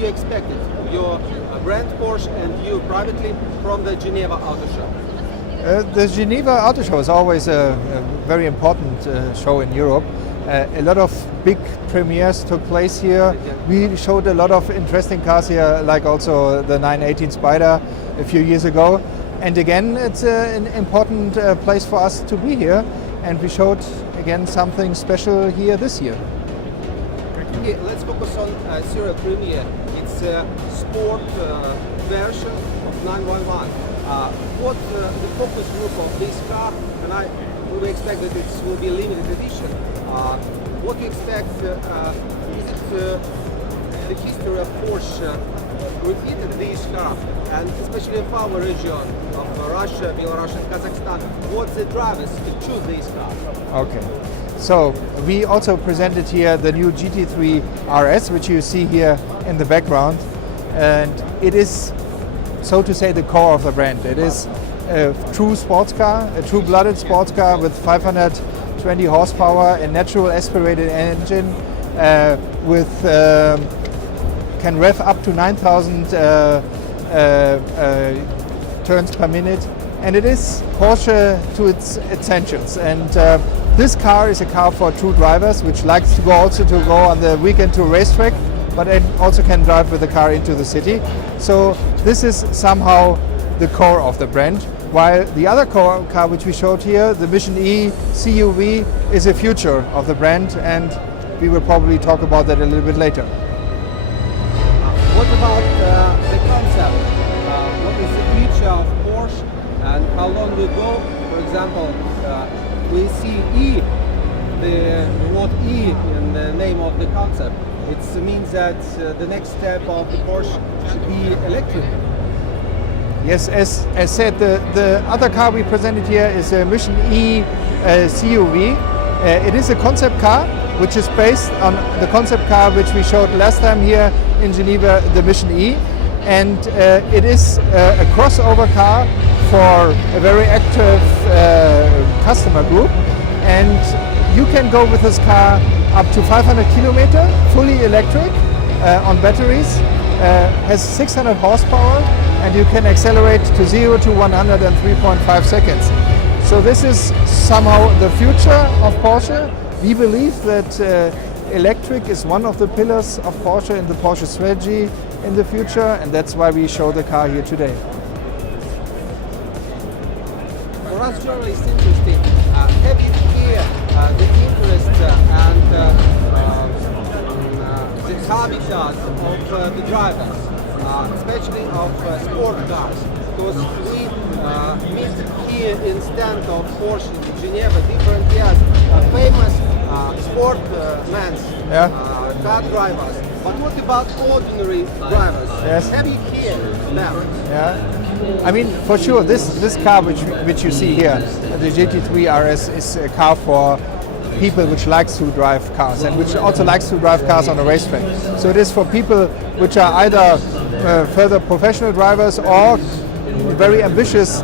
you expected, your brand Porsche and you privately, from the Geneva Auto Show? The Geneva Auto Show is always a very important show in Europe. A lot of big premieres took place here. We showed a lot of interesting cars here, like also the 918 Spider a few years ago. And again, it's an important place for us to be here. And we showed again something special here this year. Okay, let's focus on serial premiere. It's a sport version of 911. What the focus group of this car, and we expect that it will be a limited edition. What do you expect? Is it the history of Porsche repeated this car, and especially in our region of Russia, Belarus, and Kazakhstan? What's the drivers to choose this car? Okay. So we also presented here the new GT3 RS, which you see here in the background, and it is, so to say, the core of the brand. It is a true sports car, a true-blooded sports car with 520 horsepower, a natural aspirated engine with can rev up to 9,000 turns per minute, and it is Porsche to its essentials. And this car is a car for true drivers, which likes to go on the weekend to a racetrack, but it also can drive with the car into the city. So this is somehow the core of the brand, while the other core car which we showed here, the Mission E CUV, is a future of the brand, and we will probably talk about that a little bit later. What about the concept? What is the future of Porsche, and how long ago, for example, we see E, the word E in the name of the concept? It means that the next step of the Porsche should be electric. Yes, as said, the other car we presented here is a Mission E CUV. It is a concept car which is based on the concept car which we showed last time here in Geneva, the Mission E. And it is a crossover car for a very active customer group. And you can go with this car up to 500 kilometers, fully electric, on batteries, has 600 horsepower, and you can accelerate to 0 to 100 in 3.5 seconds. So this is somehow the future of Porsche. We believe that electric is one of the pillars of Porsche in the Porsche strategy in the future, and that's why we show the car here today. For us journalists interested, have you here the interest and the habitat of the drivers, especially of sport cars? Because we meet here in stand of Porsche in Geneva different years, famous sportmen, car drivers. But what about ordinary drivers? Yes. Have you here them? Yeah, I mean, for sure, this car which you see here, the GT3 RS, is a car for people which likes to drive cars and which also likes to drive cars on a racetrack. So it is for people which are either further professional drivers or very ambitious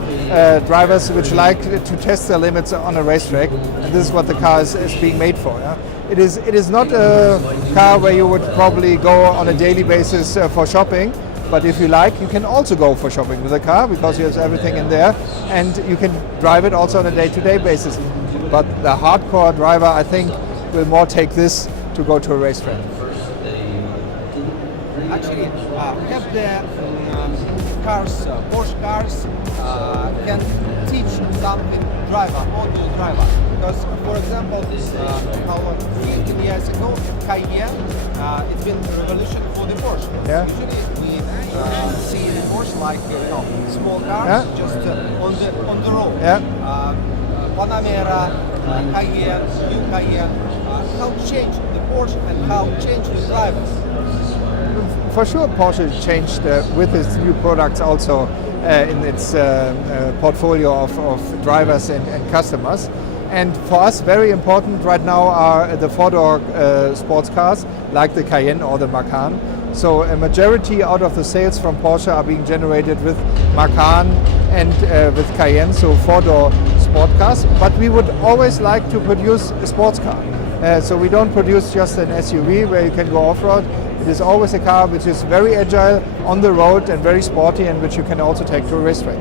drivers which like to test their limits on a racetrack. And this is what the car is being made for. Yeah? It is not a car where you would probably go on a daily basis for shopping. But if you like, you can also go for shopping with the car because you have everything in there, and you can drive it also on a day-to-day basis. But the hardcore driver, I think, will more take this to go to a racetrack. Actually, have the cars, Porsche cars, can teach something audio driver. Because, for example, 15 years ago, Cayenne, it's been a revolution for the Porsche. Yeah. Usually we see the Porsche like small cars, just on the road. Yeah. Panamera, Cayenne, new Cayenne. How changed the Porsche and how changed the drivers? For sure, Porsche changed with its new products also in its portfolio of drivers and customers. And for us, very important right now are the four-door sports cars like the Cayenne or the Macan. So a majority out of the sales from Porsche are being generated with Macan and with Cayenne, so four-door sport cars. But we would always like to produce a sports car. So we don't produce just an SUV where you can go off-road. It is always a car which is very agile on the road and very sporty, and which you can also take to a racetrack.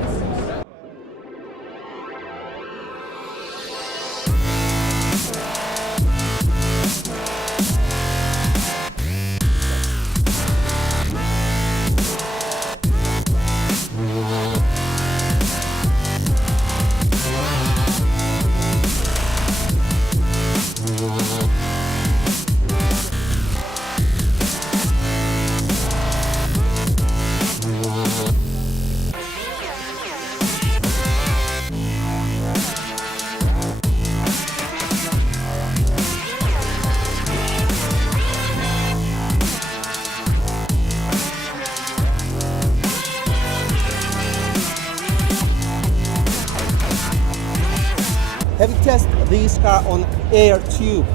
Have you tested this car on air tube?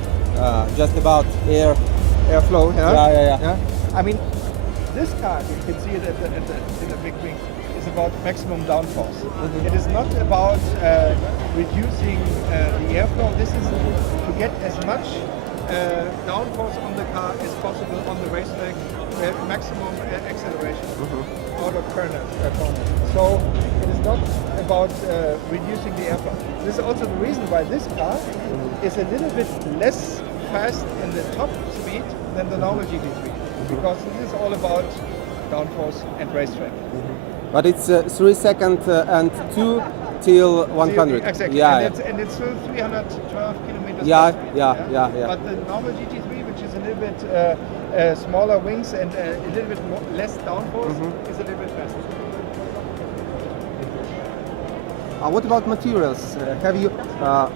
Just about Airflow, yeah? Yeah. I mean, this car, you can see it in the big wing, is about maximum downforce. It is not about reducing the airflow. This is to get as much downforce on the car as possible on the racetrack, maximum acceleration out of corners. So it is not about reducing the airflow. This is also the reason why this car is a little bit less fast in the top speed than the normal GT3, because this is all about downforce and racetrack. But it's 3 seconds and 2 till 100. Exactly. Yeah. And it's still 312 kilometers. Yeah. But the normal GT3, which is a little bit smaller wings and a little bit less downforce, is a little bit faster. What about materials? Have you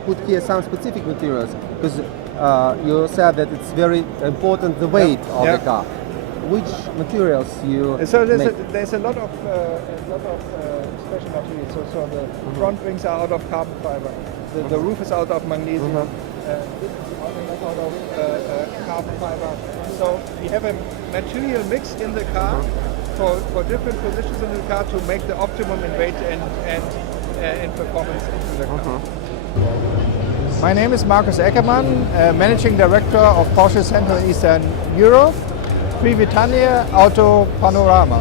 put here some specific materials? Because you said that it's very important the weight of the car. Which materials you So make? there's a lot of special materials. So the front wings are out of carbon fiber. The roof is out of magnesium. This is out of carbon fiber. So we have a material mix in the car for different positions in the car to make the optimum in weight and performance into the car. My name is Markus Ekерман, Managing Director of Porsche Central and Eastern Europe, Prigvоздил Auto Panorama.